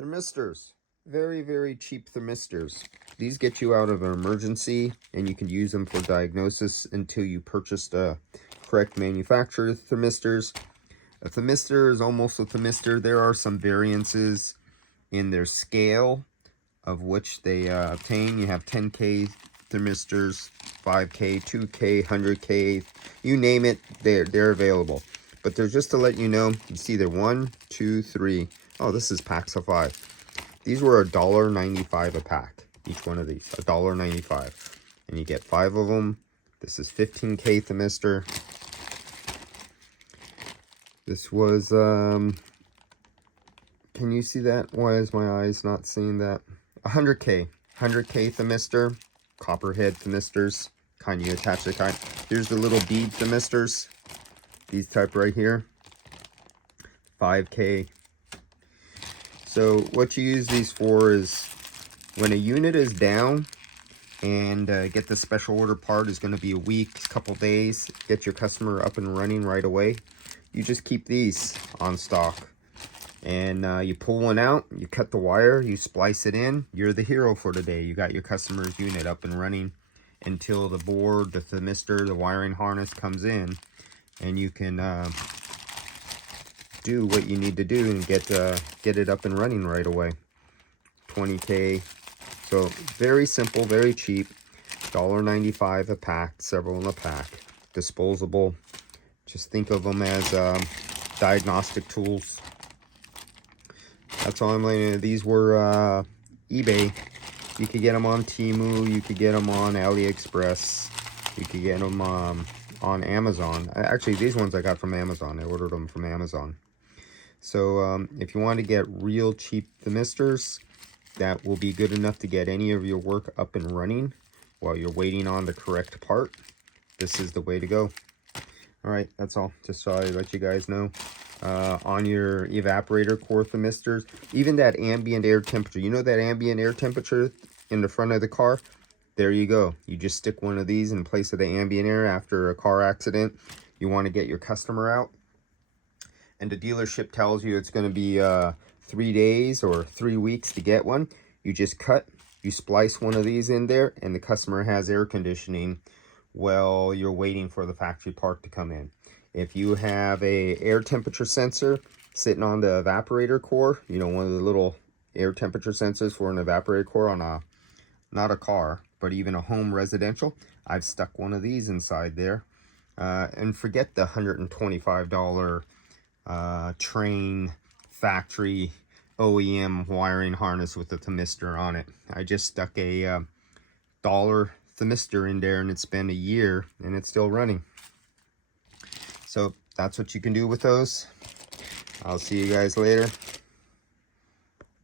Thermistors. Very, very cheap thermistors. These get you out of an emergency, and you can use them for diagnosis until you purchase the correct manufacturer thermistors. A thermistor is almost a thermistor. There are some variances in their scale of which they obtain. You have 10K thermistors, 5K, 2K, 100K, you name it, they're available. But they're just to let you know, it's either 1, 2, 3. Oh, this is packs of 5. These were $1.95 a pack, each one of these, $1.95. And you get 5 of them. This is 15K thermistor. This was, can you see that? Why is my eyes not seeing that? 100K thermistor, copperhead thermistors, kind you attach the kind. Here's the little bead thermistors, these type right here, 5K. So what you use these for is when a unit is down and get the special order part is going to be a week, couple days, get your customer up and running right away. You just keep these on stock. And you pull one out, you cut the wire, you splice it in, you're the hero for the day. You got your customer's unit up and running until the board, the thermistor, the wiring harness comes in, and you can do what you need to do and get it up and running right away. 20K. So very simple, very cheap. $1.95 a pack, several in a pack. Disposable. Just think of them as diagnostic tools. That's all I'm letting you. These were eBay. You could get them on Temu. You could get them on AliExpress. You could get them on Amazon. Actually, these ones I got from Amazon. I ordered them from Amazon. So if you want to get real cheap thermistors that will be good enough to get any of your work up and running while you're waiting on the correct part, this is the way to go. All right, that's all. Just so I let you guys know. On your evaporator core thermistors, even that ambient air temperature, you know that ambient air temperature in the front of the car, there you go. You just stick one of these in place of the ambient air after a car accident. You want to get your customer out, and the dealership tells you it's going to be 3 days or 3 weeks to get one. You just you splice one of these in there, and the customer has air conditioning while you're waiting for the factory part to come in. If you have a air temperature sensor sitting on the evaporator core, you know, one of the little air temperature sensors for an evaporator core on a, not a car, but even a home residential, I've stuck one of these inside there. And forget the $125 Train factory OEM wiring harness with a thermistor on it. I just stuck a dollar thermistor in there, and it's been a year and it's still running. So that's what you can do with those. I'll see you guys later.